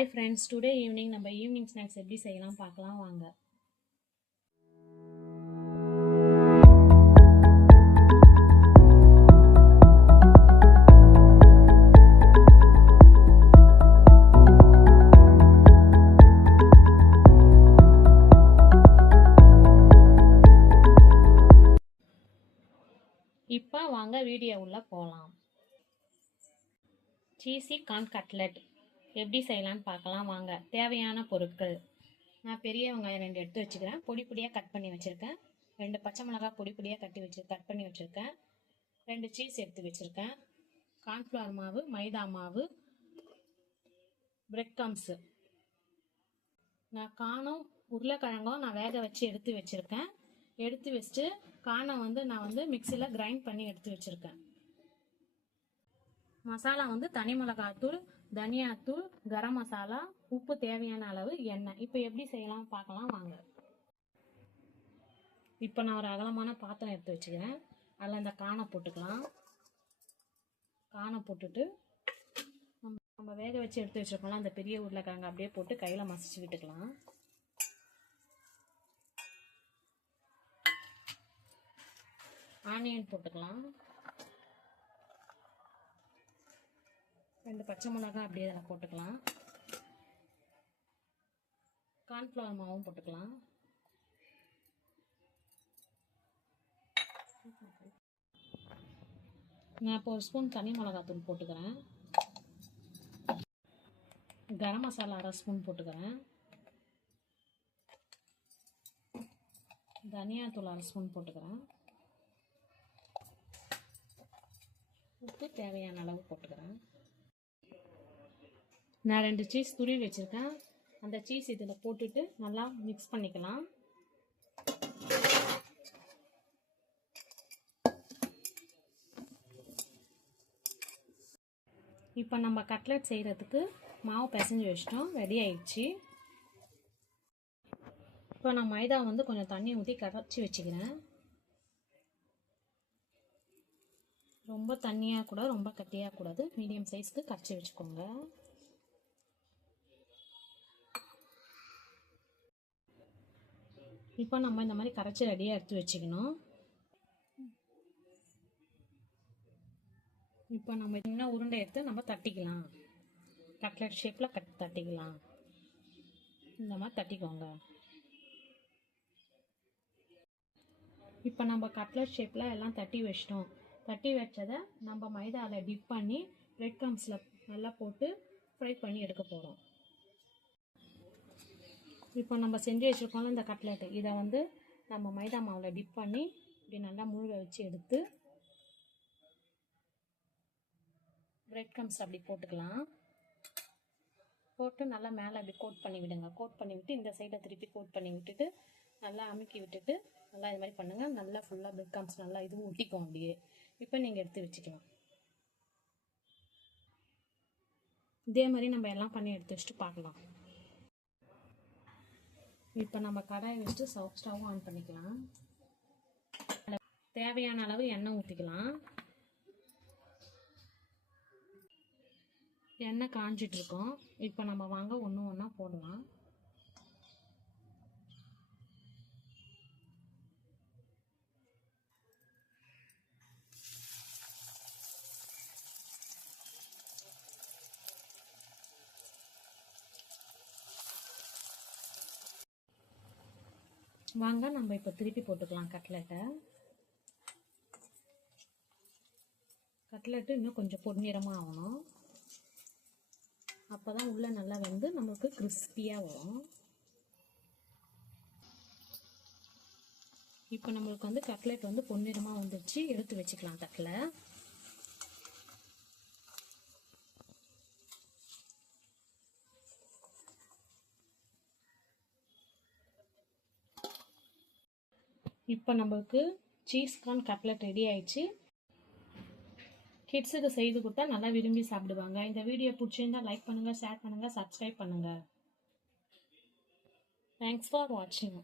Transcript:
Hi friends, today evening நம்ம evening snacks எப்படி செய்யலாம் பார்க்கலாம் வாங்க. இப்போ வாங்க வீடியோ உள்ள போகலாம். சீஸி கார்ன் கட்லெட் எப்படி செய்யலான்னு பார்க்கலாம் வாங்க. தேவையான பொருட்கள்: நான் பெரிய வெங்காயம் 2 எடுத்து வச்சுக்கிறேன், பொடி பொடியாக கட் பண்ணி வச்சுருக்கேன். 2 பச்சை மிளகாய் பொடி பொடியாக கட் பண்ணி வச்சுருக்கேன். 2 சீஸ் எடுத்து வச்சுருக்கேன். கார்ன்ஃப்ளவர் மாவு, மைதா மாவு, பிரெட் க்ரம்ஸு. நான் காணும் உருளைக்கிழங்கும் நான் வேக வச்சு எடுத்து வச்சுருக்கேன். எடுத்து வச்சுட்டு காணை நான் மிக்சியில் கிரைண்ட் பண்ணி எடுத்து வச்சுருக்கேன். மசாலா தனி மிளகாத்தூள், தனியாத்தூள், கரம் மசாலா, உப்பு, தேவையான அளவு, எண்ணெய். இப்போ எப்படி செய்யலாம் பார்க்கலாம் வாங்க. இப்போ நான் ஒரு அகலமான பாத்திரம் எடுத்து வச்சுக்கிறேன். அதில் அந்த காணை போட்டுக்கலாம். காணை போட்டுட்டு நம்ம வேக வச்சு எடுத்து வச்சுருக்கோம்ல அந்த பெரிய உருளைக்கிழங்கு அப்படியே போட்டு கையில் மசிச்சு விட்டுக்கலாம். ஆனியன் போட்டுக்கலாம். 2 பச்சை மிளகாய் அப்படியே அதில் போட்டுக்கலாம். கார்ன்ஃப்ளவர் மாவும் போட்டுக்கலாம். நான் இப்போ 1 ஸ்பூன் தனி மிளகாத்தூள் போட்டுக்கிறேன். கரம் மசாலா 1/2 ஸ்பூன் போட்டுக்கிறேன். தனியாத்தூள் 1/2 ஸ்பூன் போட்டுக்கிறேன். உப்பு தேவையான அளவு போட்டுக்கிறேன். நான் 2 சீஸ் துருவி வச்சுருக்கேன். அந்த சீஸ் இதில் போட்டுட்டு நல்லா மிக்ஸ் பண்ணிக்கலாம். இப்போ நம்ம கட்லெட் செய்கிறதுக்கு மாவு பிசைஞ்சு வச்சிட்டோம், ரெடி ஆயிடுச்சு. இப்போ நான் மைதா கொஞ்சம் தண்ணி ஊற்றி கரைச்சி வச்சுக்கிறேன். ரொம்ப தண்ணியாக கூட ரொம்ப கட்டியாக கூடாது, மீடியம் சைஸ்க்கு கரைச்சி வச்சுக்கோங்க. இப்போ நம்ம இந்த மாதிரி கரைச்சி ரெடியாக எடுத்து வச்சுக்கணும். இப்போ நம்ம இன்னும் உருண்டை எடுத்து நம்ம தட்டிக்கலாம். கட்லெட் ஷேப்பில் தட்டிக்கலாம். இந்த மாதிரி தட்டிக்கோங்க. இப்போ நம்ம கட்லெட் ஷேப்பில் எல்லாம் தட்டி வச்சிட்டோம். தட்டி வச்சதை நம்ம மைதாவில் டிப் பண்ணி பிரெட் க்ரம்ஸில் நல்லா போட்டு ஃப்ரை பண்ணி எடுக்க போகிறோம். இப்போ நம்ம செஞ்சு வச்சுருக்கோம்ல இந்த கட்லெட்டு, இதை நம்ம மைதா மாவில் டிப் பண்ணி இப்படி நல்லா முழுக வச்சு எடுத்து பிரெட் க்ரம்ஸ் அப்படி போட்டுக்கலாம். போட்டு நல்லா மேலே அப்படி கோட் பண்ணி விடுங்க. கோட் பண்ணி விட்டு இந்த சைடை திருப்பி கோட் பண்ணி விட்டுட்டு நல்லா அமுக்கி விட்டுட்டு நல்லா இது மாதிரி பண்ணுங்கள். நல்லா ஃபுல்லாக பிரெட் க்ரம்ஸ் நல்லா இதுவும் ஒட்டிக்கும் அப்படியே. இப்போ நீங்கள் எடுத்து வச்சுக்கலாம். இதே மாதிரி நம்ம எல்லாம் பண்ணி எடுத்து வச்சுட்டு பார்க்கலாம். இப்போ நம்ம கடாயை வச்சுட்டு ஸ்டவ் ஆன் பண்ணிக்கலாம். தேவையான அளவு எண்ணெய் ஊற்றிக்கலாம். எண்ணெய் காஞ்சிட்ருக்கோம். இப்போ நம்ம வாங்க ஒன்று ஒன்றா போடலாம். வாங்க நம்ம இப்போ திருப்பி போட்டுக்கலாம் கட்லெட்டு இன்னும் கொஞ்சம் பொன்னிறமாக ஆகணும். அப்போ தான் உள்ளே நல்லா நமக்கு கிறிஸ்பியாக வரும். இப்போ நம்மளுக்கு கட்லெட் பொன்னிறமாக வந்துடுச்சு. எடுத்து வச்சுக்கலாம் தட்டில். இப்போ நம்மளுக்கு சீஸ் கார்ன் கட்லெட் ரெடி ஆயிடுச்சு. கிட்ஸுக்கு செய்து கொடுத்தா நல்லா விரும்பி சாப்பிடுவாங்க. இந்த வீடியோ பிடிச்சிருந்தா லைக் பண்ணுங்கள், ஷேர் பண்ணுங்கள், சப்ஸ்கிரைப் பண்ணுங்கள். தேங்க்ஸ் ஃபார் வாட்சிங்.